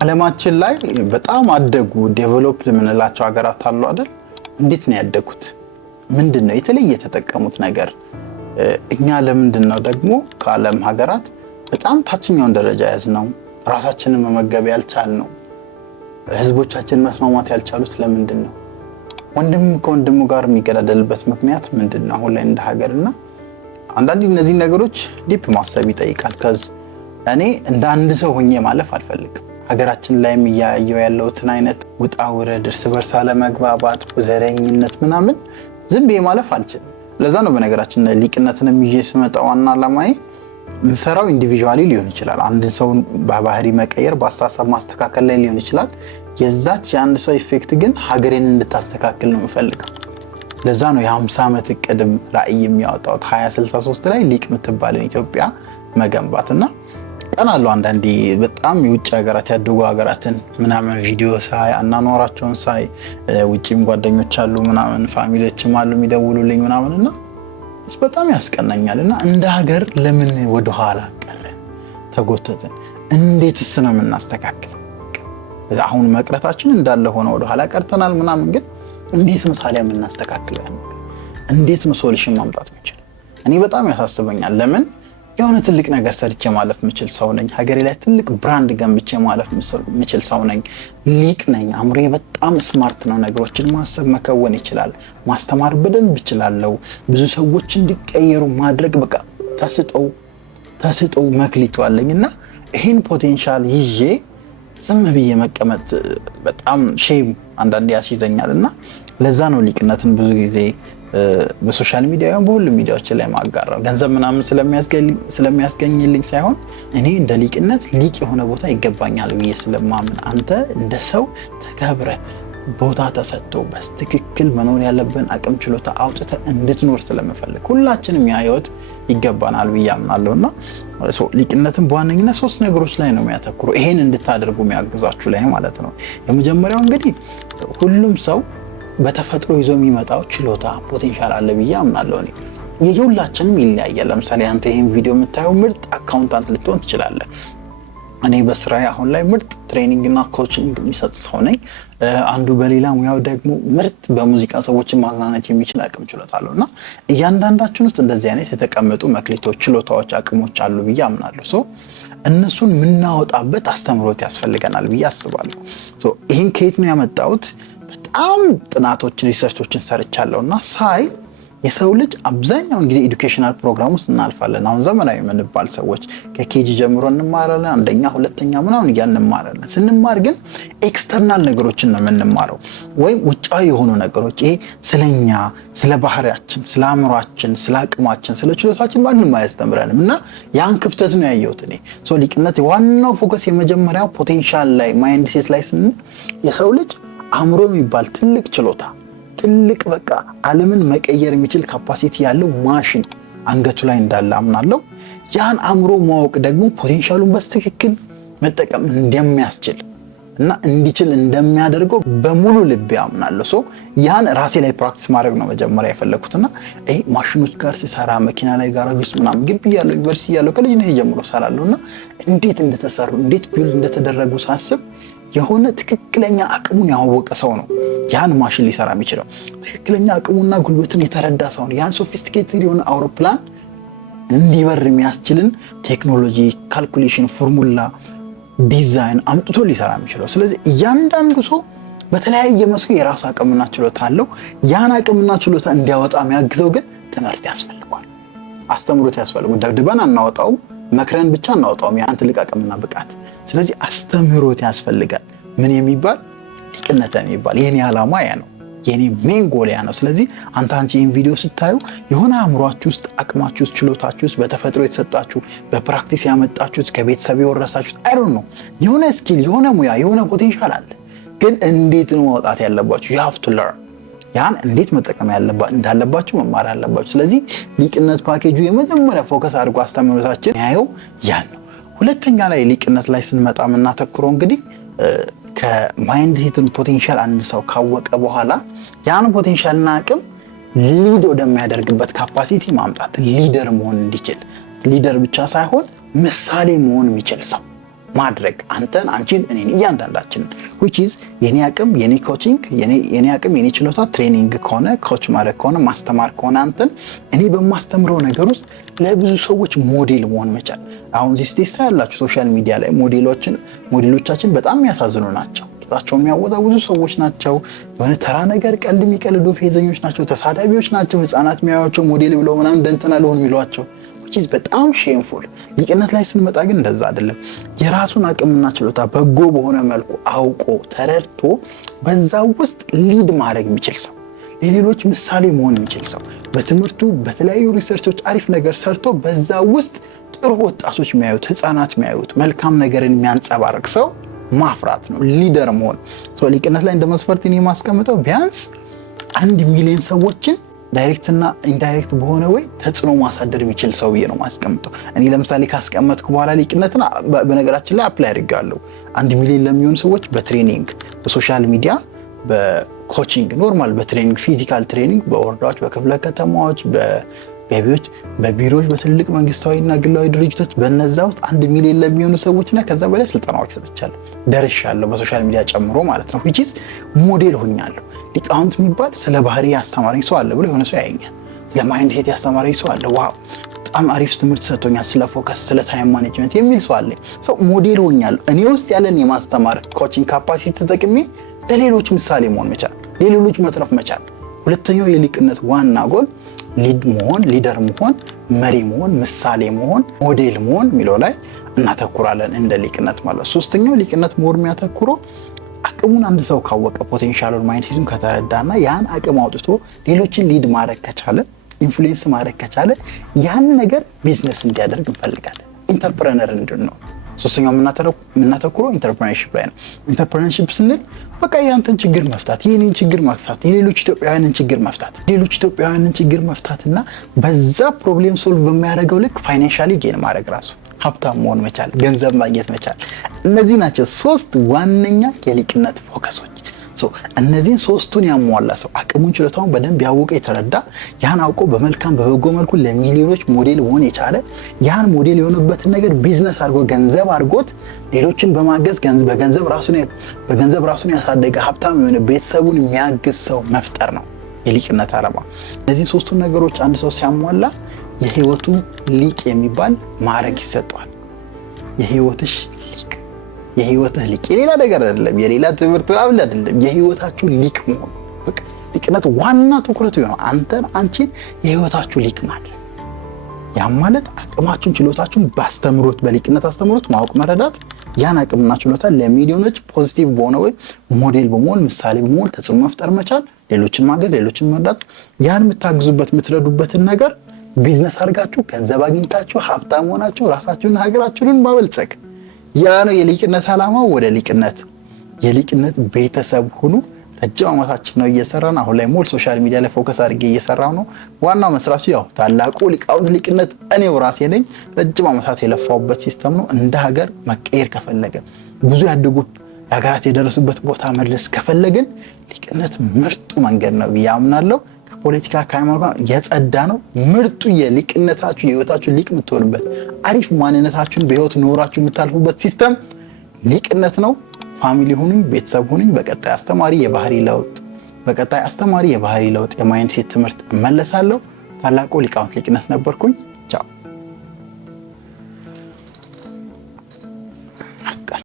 ዓለማችን ላይ በጣም አደጉ ዴቨሎፕድ የምንላቸው ሀገራት አሉ አይደል? እንዴት ነው ያደጉት? ምንድነው የተለየ የተጠቀሙት ነገር? እኛ ለምንድነው ደግሞ ከዓለም ሀገራት በጣም ታችኛውን ደረጃ ያዝነው? ራሳችንን መመገብ ያልቻልነው? ህዝቦቻችን መስማማት ያልቻሉት ለምንድነው? ወንድም ከወንድሙ ጋር የሚገዳደልበት ምክንያት ምንድነው? አሁን ላይ እንደ ሀገርና አንዳንድ እነዚህ ነገሮች ዲፕ ማሰብ ይጠይቃል። ከዚ እኔ እንደ አንድ ሰው ሆኜ ማለፍ አልፈልግም። ሀገራችን ላይ የሚያየው ያለውትን አይነት ውጣ ውረድ፣ እርስ በርስ አለመግባባት፣ ዘረኝነት ምናምን ዝም ብዬ ማለፍ አልችልም። ለዛ ነው በነገራችን ላይ ሊቅነትን ይዤ ስመጣ ዋና ዓላማዬ ምሰራው ኢንዲቪጁዋሊ ሊሆን ይችላል። አንድ ሰው በባህሪ መቀየር፣ በአስተሳሰብ ማስተካከል ላይ ሊሆን ይችላል። የዛች የአንድ ሰው ኢፌክት ግን ሀገሬን እንድታስተካክል ነው የምፈልገው። ለዛ ነው የ50 ዓመት እቅድም ራዕይ የሚያወጣው 2063 ላይ ሊቅ የምትባልን ኢትዮጵያ መገንባትና ቀናለው። አንዳንዴ በጣም የውጭ ሀገራት ያደጉ ሀገራትን ምናምን ቪዲዮ ሳይ አናኗራቸውን ሳይ ውጪም ጓደኞች አሉ ምናምን ፋሚሊዎችም አሉ የሚደውሉልኝ ምናምንና በጣም ያስቀናኛልና እንደ ሀገር ለምን ወደ ኋላ ቀረ ተጎተተን? እንዴትስ ነው የምናስተካክለው? አሁን መቅረታችን እንዳለ ሆነ ወደ ኋላ ቀርተናል ምናምን፣ ግን እንዴት ምሳሌ የምናስተካክለው? እንዴት ነው ሶሉሽን ማምጣት የምንችለው? እኔ በጣም ያሳስበኛል። ለምን የሆነ ትልቅ ነገር ሰርቼ ማለፍ የምችል ሰው ነኝ። ሀገሬ ላይ ትልቅ ብራንድ ገንብቼ ማለፍ የምችል ሰው ነኝ። ሊቅ ነኝ። አእምሮዬ በጣም ስማርት ነው። ነገሮችን ማሰብ መከወን ይችላል። ማስተማር በደንብ እችላለሁ። ብዙ ሰዎች እንዲቀየሩ ማድረግ በቃ ተስጠው መክሊቱ አለኝና ይሄን ፖቴንሻል ይዤ ዝም ብዬ መቀመጥ በጣም ሼም አንዳንዴ ያስይዘኛልና ለዛ ነው ሊቅነትን ብዙ ጊዜ በሶሻል ሚዲያ በሁሉም ሚዲያዎች ላይ ማጋራው። ገንዘብ ምናምን ስለሚያስገኝልኝ ሳይሆን እኔ እንደ ሊቅነት ሊቅ የሆነ ቦታ ይገባኛል ብዬ ስለማምን፣ አንተ እንደ ሰው ተከብረ ቦታ ተሰጥቶ በትክክል መኖር ያለብን አቅም ችሎታ አውጥተ እንድትኖር ስለምፈልግ ሁላችንም ያ ህይወት ይገባናል ብዬ አምናለሁና ሊቅነትን በዋነኝነት 3 ነገሮች ላይ ነው የሚያተኩረው። ይሄን እንድታደርጉ የሚያግዛችሁ ላይ ማለት ነው። የመጀመሪያው እንግዲህ ሁሉም ሰው በተፈጥሮ ይዞ የሚመጣው ችሎታ ፖቴንሻል አለ ብዬ አምናለሁ። እኔ የሁላችንም ይለያያል። ለምሳሌ አንተ ይሄን ቪዲዮ የምታየው ምርጥ አካውንታንት ልትሆን ትችላለህ። እኔ በስራዬ አሁን ላይ ምርጥ ትሬኒንግ እና ኮችንግ የሚሰጥ ሰው ነኝ። አንዱ በሌላ ሙያው ደግሞ ምርጥ በሙዚቃ ሰዎችን ማዝናናት የሚችል አቅም ችሎታ አለውና እያንዳንዳችን ውስጥ እንደዚህ አይነት የተቀመጡ መክሊቶች፣ ችሎታዎች፣ አቅሞች አሉ ብዬ አምናለሁ። እነሱን የምናወጣበት አስተምሮት ያስፈልገናል ብዬ አስባለሁ። ይህን ከየት ነው ያመጣሁት? በጣም ጥናቶችን ሪሰርቾችን ሰርቻለሁና ሳይ የሰው ልጅ አብዛኛውን ጊዜ ኤዱኬሽናል ፕሮግራም ውስጥ እናልፋለን። አሁን ዘመናዊ የምንባል ሰዎች ከኬጂ ጀምሮ እንማራለን፣ አንደኛ ሁለተኛ ምናምን እያልን እንማራለን። ስንማር ግን ኤክስተርናል ነገሮችን ነው የምንማረው፣ ወይም ውጫዊ የሆኑ ነገሮች። ይሄ ስለኛ፣ ስለ ባህሪያችን፣ ስለ አእምሯችን፣ ስለ አቅማችን፣ ስለ ችሎታችን ማንም አያስተምረንም እና ያን ክፍተት ነው ያየሁት እኔ። ሊቅነት ዋናው ፎከስ የመጀመሪያው ፖቴንሻል ላይ ማይንድ ሴት ላይ ስንል የሰው ልጅ አእምሮ የሚባል ትልቅ ችሎታ፣ ትልቅ በቃ ዓለምን መቀየር የሚችል ካፓሲቲ ያለው ማሽን አንገቱ ላይ እንዳለ አምናለሁ። ያን አእምሮ ማወቅ ደግሞ ፖቴንሻሉን በትክክል መጠቀም እንደሚያስችል እና እንዲችል እንደሚያደርገው በሙሉ ልቤ አምናለሁ። ያን ራሴ ላይ ፕራክቲስ ማድረግ ነው መጀመሪያ የፈለኩትና ማሽኖች ጋር ሲሰራ መኪና ላይ ጋራጅ ውስጥ ምናምን ግቢ ያለው ዩኒቨርሲቲ ያለው ከልጅነት ጀምሮ ሰራለሁና እንዴት እንደተሰሩ እንዴት ቢውልድ እንደተደረጉ ሳስብ የሆነ ትክክለኛ አቅሙን ያወቀ ሰው ነው ያን ማሽን ሊሰራ የሚችለው። ትክክለኛ አቅሙና ጉልበቱን የተረዳ ሰው ነው ያን ሶፊስቲኬትድ የሆነ አውሮፕላን እንዲበር የሚያስችልን ቴክኖሎጂ፣ ካልኩሌሽን፣ ፎርሙላ፣ ዲዛይን አምጥቶ ሊሰራ የሚችለው። ስለዚህ እያንዳንዱ ሰው በተለያየ መስኩ የራሱ አቅምና ችሎታ አለው። ያን አቅምና ችሎታ እንዲያወጣ የሚያግዘው ግን ትምህርት ያስፈልጋል፣ አስተምሮት ያስፈልጋል። ደብድበን አናወጣው፣ መክረን ብቻ አናወጣውም ያን ትልቅ አቅምና ብቃት። ስለዚህ አስተምህሮት ያስፈልጋል። ምን የሚባል ሊቅነት የሚባል የኔ ዓላማ ያ ነው፣ የኔ ሜን ጎል ያ ነው። ስለዚህ አንቺ ይህን ቪዲዮ ስታዩ የሆነ አእምሯችሁ ውስጥ፣ አቅማችሁ ውስጥ፣ ችሎታችሁ ውስጥ በተፈጥሮ የተሰጣችሁ በፕራክቲስ ያመጣችሁት ከቤተሰብ የወረሳችሁት አይዶን ነው የሆነ ስኪል፣ የሆነ ሙያ፣ የሆነ ፖቴንሻል አለ። ግን እንዴት ነው ማውጣት ያለባችሁ? you have to learn። ያን እንዴት መጠቀም እንዳለባችሁ መማር አለባችሁ። ስለዚህ ሊቅነት ፓኬጁ የመጀመሪያ ፎከስ አድርጎ አስተምህሮታችን ያየው ያን ነው። ሁለተኛ ላይ ሊቅነት ላይ ስንመጣ የምናተኩረው እንግዲህ ከማይንድ ሴትን ፖቴንሻል አንድ ሰው ካወቀ በኋላ ያን ፖቴንሻልና አቅም ሊድ ወደሚያደርግበት ካፓሲቲ ማምጣት፣ ሊደር መሆን እንዲችል፣ ሊደር ብቻ ሳይሆን ምሳሌ መሆን የሚችል ሰው ማድረግ አንተን አንቺን እኔን እያንዳንዳችንን which is የኔ አቅም የኔ ኮቺንግ የኔ አቅም የኔ ችሎታ ትሬኒንግ ከሆነ ኮች ማድረግ ከሆነ ማስተማር ከሆነ አንተን እኔ በማስተምረው ነገር ውስጥ ለብዙ ሰዎች ሞዴል መሆን መቻል። አሁን እዚህ ስቴጅ ያላችሁ ሶሻል ሚዲያ ላይ ሞዴሎቻችን በጣም የሚያሳዝኑ ናቸው። ቂጣቸው የሚያወዛውዙ ሰዎች ናቸው። የሆነ ተራ ነገር ቀልድ የሚቀልዱ ፌዘኞች ናቸው፣ ተሳዳቢዎች ናቸው። ህፃናት የሚያዩቸው ሞዴል ብለው ምናምን ደንተና ለሆን የሚሏቸው በጣም ሼምፉል። ሊቅነት ላይ ስንመጣ ግን እንደዛ አይደለም። የራሱን አቅምና ችሎታ በጎ በሆነ መልኩ አውቆ ተረድቶ በዛ ውስጥ ሊድ ማድረግ የሚችል ሰው፣ ለሌሎች ምሳሌ መሆን የሚችል ሰው፣ በትምህርቱ በተለያዩ ሪሰርቾች አሪፍ ነገር ሰርቶ በዛ ውስጥ ጥሩ ወጣቶች የሚያዩት ህፃናት የሚያዩት መልካም ነገርን የሚያንጸባርቅ ሰው ማፍራት ነው፣ ሊደር መሆን። ሊቅነት ላይ እንደ መስፈርት እኔ የማስቀምጠው ቢያንስ 1 ሚሊዮን ሰዎችን ዳይሬክትና ኢንዳይሬክት በሆነ ወይ ተጽዕኖ ማሳደር የሚችል ሰው ነው ማስቀምጠው። እኔ ለምሳሌ ካስቀመጥኩ በኋላ ሊቅነትን በነገራችን ላይ አፕላይ አድርጋለሁ። 1 ሚሊዮን ለሚሆኑ ሰዎች በትሬኒንግ በሶሻል ሚዲያ በኮቺንግ ኖርማል በትሬኒንግ ፊዚካል ትሬኒንግ በወረዳዎች በክፍለ ከተማዎች በቢሮዎች በትልልቅ መንግስታዊና ግላዊ ድርጅቶች በነዛ ውስጥ 1 ሚሊዮን ለሚሆኑ ሰዎችና ከዛ በላይ ስልጠናዎች ሰጥቻለሁ፣ ደርሻለሁ በሶሻል ሚዲያ ጨምሮ ማለት ነው። which is ሞዴል ሆኛለሁ። ሊቃውንት የሚባል ስለ ባህሪ ያስተማረኝ ሰው አለ ብሎ የሆነ ሰው ያየኛል። ስለ ማይንድ ሴት ያስተማረኝ ሰው አለ፣ ዋው በጣም አሪፍ ትምህርት ሰጥቶኛል፣ ስለ ፎከስ ስለ ታይም ማኔጅመንት የሚል ሰው አለ። ሰው ሞዴል ሆኛለሁ። እኔ ውስጥ ያለን የማስተማር ኮቺንግ ካፓሲቲ ተጠቅሜ ለሌሎች ምሳሌ መሆን መቻል፣ ለሌሎች መትረፍ መቻል። ሁለተኛው የሊቅነት ዋና ጎል ሊደር መሆን፣ መሪ መሆን፣ ምሳሌ መሆን፣ ሞዴል መሆን የሚለው ላይ እናተኩራለን እንደ ሊቅነት ማለት። ሶስተኛው ሊቅነት ሞር የሚያተኩረው አቅሙን አንድ ሰው ካወቀ ፖቴንሻሉን ማይንድሴቱን ከተረዳና ያን አቅም አውጥቶ ሌሎችን ሊድ ማድረግ ከቻለ ኢንፍሉዌንስ ማድረግ ከቻለ ያን ነገር ቢዝነስ እንዲያደርግ እንፈልጋለን። ኢንተርፕረነር እንድንሆን ሶስተኛው የምናተኩረው ኢንተርፕረነርሺፕ ላይ ነው። ኢንተርፕረነርሺፕ ስንል በቃ ያንተን ችግር መፍታት፣ የኔን ችግር መፍታት፣ የሌሎች ኢትዮጵያውያንን ችግር መፍታትና በዛ ፕሮብሌም ሶልቭ በሚያደርገው ልክ ፋይናንሻሊ ጌን ማድረግ ራሱ ሀብታም መሆን መቻል፣ ገንዘብ ማግኘት መቻል። እነዚህ ናቸው 3 ዋነኛ የሊቅነት ፎከሶች። እነዚህን 3ቱን ያሟላ ሰው አቅሙን ችሎታውን በደንብ ያወቀ የተረዳ ያን አውቆ በመልካም በበጎ መልኩ ለሚሊዮኖች ሞዴል መሆን የቻለ ያን ሞዴል የሆነበትን ነገር ቢዝነስ አድርጎ ገንዘብ አድርጎት ሌሎችን በማገዝ በገንዘብ ራሱን ያሳደገ ሀብታም የሆነ ቤተሰቡን የሚያግዝ ሰው መፍጠር ነው የሊቅነት ዓላማ። እነዚህን 3ቱን ነገሮች አንድ ሰው ሲያሟላ የህይወቱ ሊቅ የሚባል ማዕረግ ይሰጠዋል። የህይወትህ ሊቅ የሌላ ነገር አይደለም፣ የሌላ ትምህርት አይደለም፣ የህይወታችሁ ሊቅ መሆን። በቃ ሊቅነት ዋና ትኩረቱ ነው አንተን አንቺን የህይወታችሁ ሊቅ ማድረግ። ያም ማለት አቅማችሁን ችሎታችሁን በሊቅነት አስተምሮት ማወቅ መረዳት፣ ያን አቅምና ችሎታ ለሚሊዮኖች ፖዚቲቭ በሆነ ወይ ሞዴል በመሆን ምሳሌ በመሆን ተጽዕኖ መፍጠር መቻል፣ ሌሎችን ማገዝ፣ ሌሎችን መርዳት። ያን የምትረዱበትን ነገር ቢዝነስ አድርጋችሁ ገንዘብ አግኝታችሁ ሀብታም ሆናችሁ ራሳችሁን ሀገራችሁን ማበልጸግ። ያ ነው የሊቅነት ዓላማው። ወደ የሊቅነት ቤተሰብ ሁኑ። ረጅም ዓመታችን ነው እየሰራን፣ አሁን ላይ ሞል ሶሻል ሚዲያ ላይ ፎከስ አድርጌ እየሰራው ነው። ዋናው መስራቹ ያው ታላቁ ሊቃውንት ሊቅነት እኔው ራሴ ነኝ። ረጅም ዓመታት የለፋውበት ሲስተም ነው። እንደ ሀገር መቀየር ከፈለገ ብዙ ያደጉት ሀገራት የደረሱበት ቦታ መድረስ ከፈለግን ሊቅነት ምርጡ መንገድ ነው ብዬ አምናለሁ። ፖለቲካ ከሃይማኖት የጸዳ ነው። ምርጡ የሊቅነታችሁ የህይወታችሁ ሊቅ የምትሆኑበት አሪፍ ማንነታችሁን በህይወት ኖራችሁ የምታልፉበት ሲስተም ሊቅነት ነው። ፋሚሊ ሁኑኝ፣ ቤተሰብ ሁኑኝ። በቀጣይ አስተማሪ የባህሪ ለውጥ የማይንድ ሴት ትምህርት እመለሳለሁ። ታላቁ ሊቃውንት ሊቅነት ነበርኩኝ። ቻው።